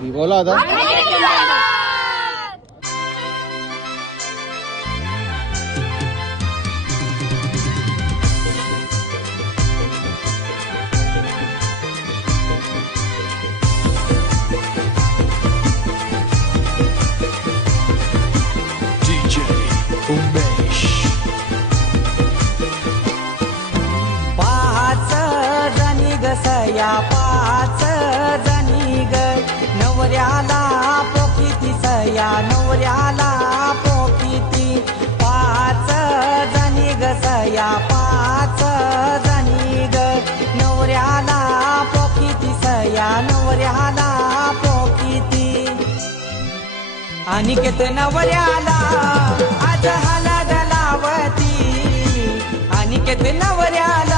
बोला आता. DJ उमेश. पाच जणी ग सया पाच जणी ग नवऱ्याला पोकिती सया नवऱ्याला पोकिती पाच जणी ग सया पाच जणी ग नवऱ्याला पोकिती सया नवऱ्याला पोकिती अनिकेत नवऱ्याला आज हाला गलावती अनिकेत नवऱ्याला